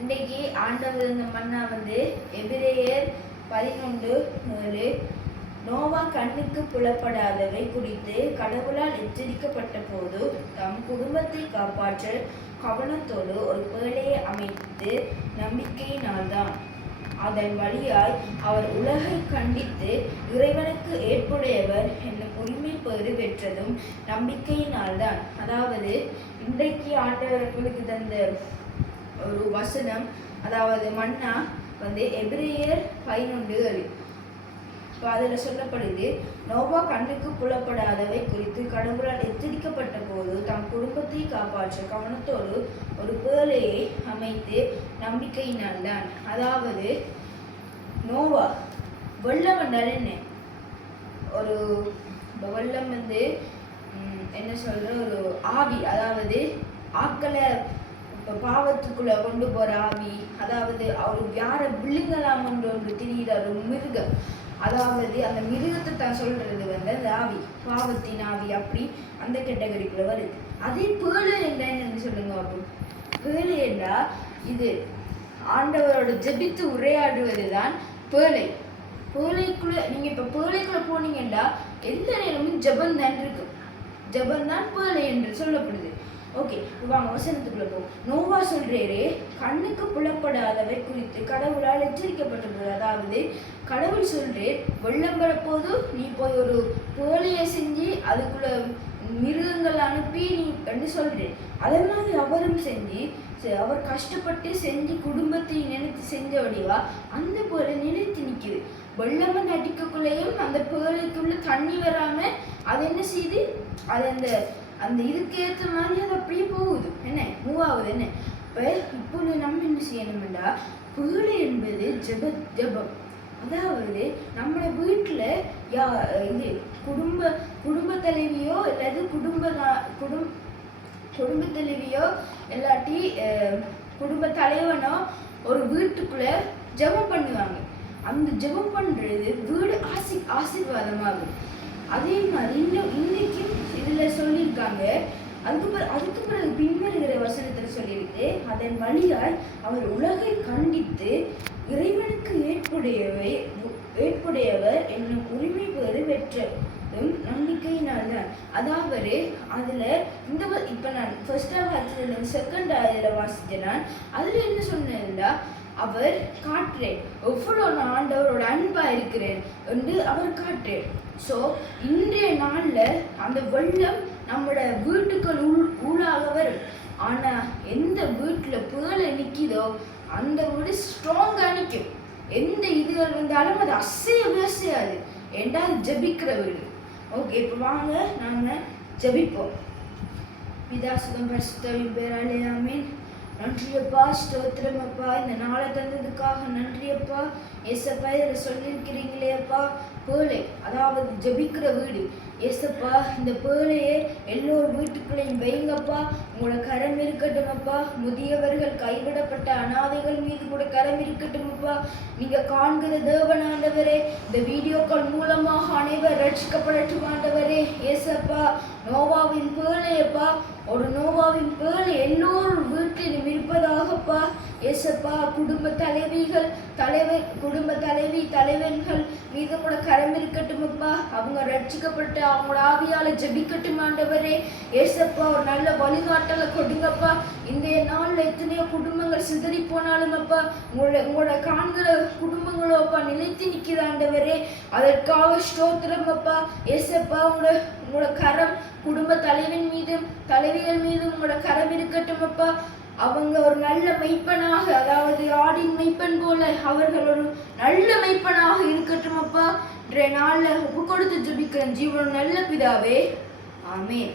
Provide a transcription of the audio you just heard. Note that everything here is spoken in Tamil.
இன்றைக்கு ஆண்டவர் இந்த மன்னா எபிரேயர் 11:7 நோவா கண்ணுக்கு புலப்படாதவை குறித்து கடவுளால் எச்சரிக்கப்பட்ட போது தம் குடும்பத்தை காப்பாற்ற கவனத்தோடு ஒரு பேழையை அமைத்து நம்பிக்கையினால்தான் அதன் வழியாய் அவர் உலகை கண்டித்து இறைவனுக்கு ஏற்புடையவர் என்னும் உரிமை பெறு பெற்றதும் நம்பிக்கையினால்தான். அதாவது இன்றைக்கு ஆண்டவர்களுக்கு தந்த ஒரு வசனம், அதாவது மன்னா எபிரேயர் 11:7. இப்போ அதில் சொல்லப்படுது, நோவா கண்ணுக்கு புலப்படாதவை குறித்து கடவுளால் எச்சரிக்கப்பட்ட போது தம் குடும்பத்தை காப்பாற்ற கவனத்தோடு ஒரு பேழையை அமைத்து நம்பிக்கையினால்தான். அதாவது நோவா வெள்ளம் என்றால் என்ன? ஒரு வெள்ளம் என்ன சொல்ற, ஒரு ஆவி, அதாவது ஆக்களை பாவத்துக்குள்ள கொண்டு போற ஆவி, அதாவது அவர் யார விழுங்கலாம் ஒன்று தெரியுற ஒரு மிருகம், அதாவது அந்த மிருகத்தை தான் சொல்றது அந்த ஆவி, பாவத்தின் ஆவி, அப்படி அந்த கேட்டகரிக்குள்ள வருது. அதே பேழை என்னன்னு சொல்லுங்க. அப்போ பேழை என்றா இது ஆண்டவரோட ஜெபித்து உரையாடுவது தான் பேழை. பேழைக்குள்ள நீங்க இப்ப பேழைக்குள்ள போனீங்கன்னா எந்த நேரமும் ஜெபம் தான் இருக்கு. ஜெபம் தான் பேழை என்று சொல்லப்படுது. ஓகே, வாங்க வசனத்துக்குள்ள போ. நோவா சொல்றேரே, கண்ணுக்கு புலப்படாதவை குறித்து கடவுளால் எச்சரிக்கப்பட்ட போது, அதாவது கடவுள் சொல்றே வெள்ளம் வரப்போது நீ போய் ஒரு பேழையை செஞ்சு அதுக்குள்ள மிருகங்கள் அனுப்பி நீ கண்டு சொல்றேன். அதே மாதிரி அவரும் செஞ்சு அவர் கஷ்டப்பட்டு செஞ்சு குடும்பத்தை நினைத்து செஞ்ச வடிவா அந்த பேழை நினைத்து நிற்குது. வெள்ளம் அடிக்கக்குள்ளேயும் அந்த பேழைக்குள்ள தண்ணி வராம அது என்ன செய்யுது, அது அந்த இதுக்கு ஏற்ற மாதிரி அது அப்படியே போகுது, என்ன மூவ் ஆகுது. என்ன இப்போ நம்ம என்ன செய்யணும்டா, பேழை என்பது ஜெபம். அதாவது நம்ம வீட்டுல இது குடும்ப தலைவியோ இல்லாது குடும்ப தலைவியோ இல்லாட்டி குடும்ப தலைவனோ ஒரு வீட்டுக்குள்ள ஜெபம் பண்ணுவாங்க. அந்த ஜெபம் பண்றது வீடு ஆசீர்வாதமாகும். அதே மாதிரி இன்னைக்கும் இதுல சொல்லியிருக்காங்க. அதுக்கு பிறகு பின்வருகிற வசனத்துல சொல்லியிருக்கு, அதன் வழியாய் அவர் உலகை கண்டித்து இறைவனுக்கு ஏற்புடையவர் என்னும் உரிமை பெறு பெற்றதும் நம்பிக்கையினால்தான். அதாவது அதுல இந்த இப்ப நான் செகண்ட் வாசிச்சேன். அதுல என்ன சொன்னா, அவர் காட்டுறேன் எவ்வளவு நான் ஆண்டவரோட அன்பா இருக்கிறேன் என்று அவர் காட்டுறேன். ஸோ இன்றைய நாள்ல அந்த வெள்ளம் நம்மளோட வீட்டுக்கள் ஊழாக வரும். ஆனா எந்த வீட்டுல பேழை நிக்குதோ அந்த வீடு ஸ்ட்ராங்கா நிற்கும். எந்த இதுகள் வந்தாலும் அது அசையாது. என்றால் ஜபிக்கிற வீடு. ஓகே, இப்போ வாங்க நாங்க ஜபிப்போம். பிதா சுதம் பரிசுத்தரின் பேராலே ஆமென். நன்றியப்பா, ஸ்தோத்திரம் அப்பா, இந்த நாளை தந்ததுக்காக நன்றியப்பா. ஏசப்பா, இதில் சொல்லியிருக்கிறீங்களே அப்பா, பேழை, அதாவது ஜபிக்கிற வீடு. ஏசப்பா, இந்த பேழையே எல்லோரும் வீட்டுக்குள்ளையும் வைங்கப்பா. உங்களோட கரம் இருக்கட்டும் அப்பா. முதியவர்கள், கைவிடப்பட்ட அனாதைகள் மீது கூட கரம் இருக்கட்டும் அப்பா. நீங்க காண்கிற தேவன் ஆண்டவரே, இந்த வீடியோ கால் மூலமாக அனைவர் ரட்சிக்கப்படட்டும் ஆண்டவரே. ஏசப்பா, நோவாவின் பேழையப்பா, ஒரு நோவாவின் பேழை எல்லோரும் வீட்டிலும் இருப்பதாகப்பா. ஏசப்பா, குடும்ப தலைவன்கள் மீது கூட கரம் இருக்கட்டும் அப்பா. அவங்க ரட்சிக்கப்பட்டு அவங்களோட ஆவியால ஜெபிக்கட்டும் ஆண்டவரே. ஏசப்பா, ஒரு நல்ல வழிகாட்டலை கொடுங்கப்பா. இந்த நாள்ல எத்தனையோ குடும்பங்கள் சிதறி போனாலும் அப்பா, உங்களோட காண்கிற குடும்பங்களோ அப்பா நிலைத்து நிற்கிற ஆண்டவரே. அதற்காக ஸ்தோத்திரம் அப்பா. ஏசப்பா, உங்களோட கரம் குடும்ப தலைவன் மீதும் தலைவிகள் மீதும் உங்களோட கரம் இருக்கட்டும் அப்பா. அவங்க ஒரு நல்ல மெய்ப்பனாக, அதாவது ஆடின் மெய்ப்பன் போல அவர்கள் ஒரு நல்ல மெய்ப்பனாக இருக்கட்டும் அப்பா. இன்றைய நாள்ல ஒப்பு கொடுத்து ஜெபிக்கிறேன் ஜீவன் நல்ல பிதாவே, ஆமென்.